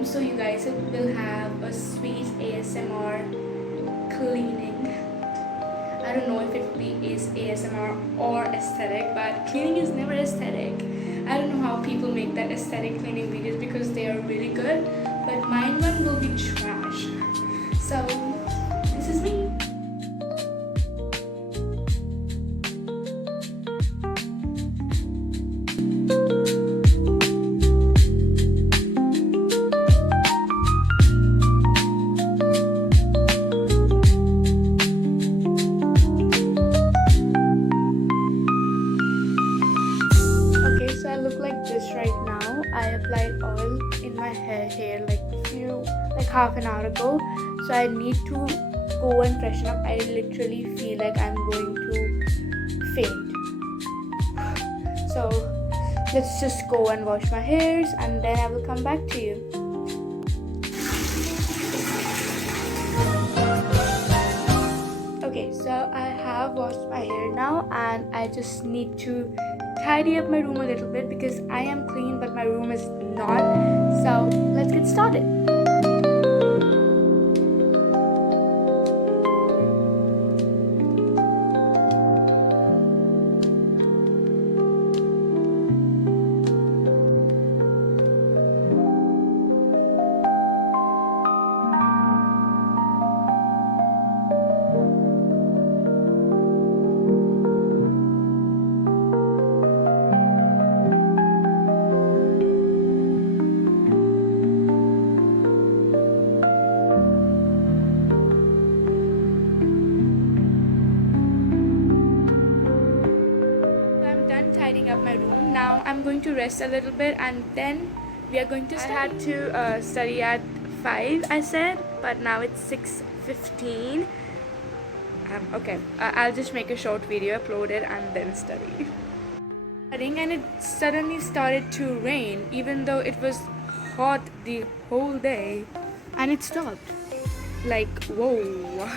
room, so you guys will have a sweet ASMR cleaning. I don't know if is ASMR or aesthetic, but cleaning is never aesthetic. I don't know how people make that aesthetic cleaning videos because they are really good, but mine one will be trash. So this is me. Right now I applied oil in my hair like half an hour ago, so I need to go and freshen up. I literally feel like I'm going to faint. So let's just go and wash my hairs and then I will come back to you. Okay, so I have washed my hair now and I just need to tidy up my room a little bit because I am clean but my room is not. So let's get started. Up my room. Now I'm going to rest a little bit and then we are going to study. I had to study at 5 I said, but now it's 6:15. Okay, I'll just make a short video, upload it and then study. And it suddenly started to rain even though it was hot the whole day, and it stopped. Like, whoa.